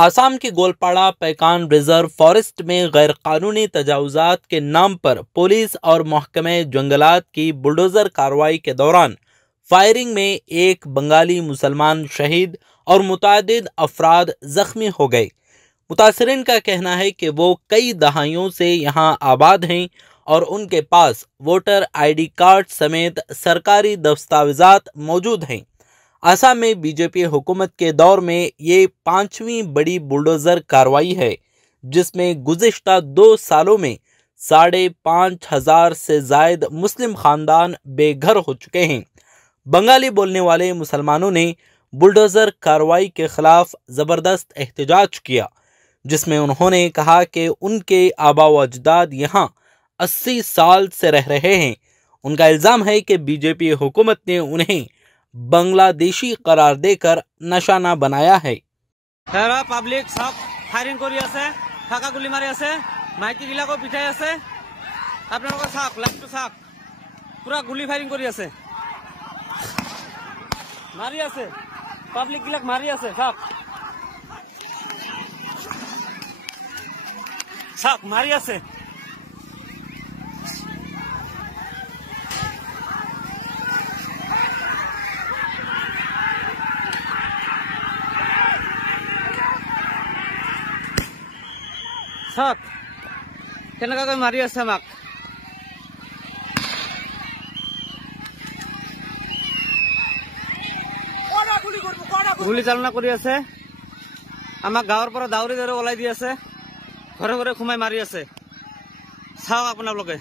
आसाम के Goalpara पैकान reserve forest में गैर कानूनी तजावुजात के नाम पर पुलिस और महकमे जंगलात की बुलडोज़र कार्रवाई के दौरान फायरिंग में एक बंगाली मुसलमान शहीद और मुतअद्दिद अफराद जख्मी हो गए। मुतासरीन का कहना है कि वो कई दहाइयों से यहाँ आबाद हैं और उनके पास वोटर ID कार्ड समेत सरकारी दस्तावेजात मौजूद हैं। आसाम में बीजेपी हुकूमत के दौर में ये 5वीं बड़ी बुलडोज़र कार्रवाई है, जिसमें गुज़िश्ता 2 सालों में 5,500 से ज़ायद मुस्लिम ख़ानदान बेघर हो चुके हैं। बंगाली बोलने वाले मुसलमानों ने बुलडोज़र कार्रवाई के ख़िलाफ़ ज़बरदस्त एहतजाज किया, जिसमें उन्होंने कहा कि उनके आबा व अजदाद यहाँ 80 साल से रह रहे हैं। उनका इल्ज़ाम है कि बीजेपी हुकूमत ने उन्हें बांग्लादेशी करार देकर निशाना बनाया है। পাব্লিক সব ফায়ারিং কৰি আছে, ফাঁকা গুলি মাৰি আছে, মাইকী বিলাকো পিঠাই আছে। আপোনালোকে চাওক, লাইভটো চাওক, পুৰা গুলি ফায়াৰিং কৰি আছে, মাৰি আছে, পাব্লিক বিলাক মাৰি আছে। চাওক চাওক, মাৰি আছে। চাওক কেনেকৈ মাৰি আছে আমাক। গুলি চালনা কৰি আছে, আমাক গাঁৱৰ পৰা দাউৰি দাউৰি ওলাই দি আছে, ঘৰে ঘৰে সোমাই মাৰি আছে। চাওক আপোনালোকে।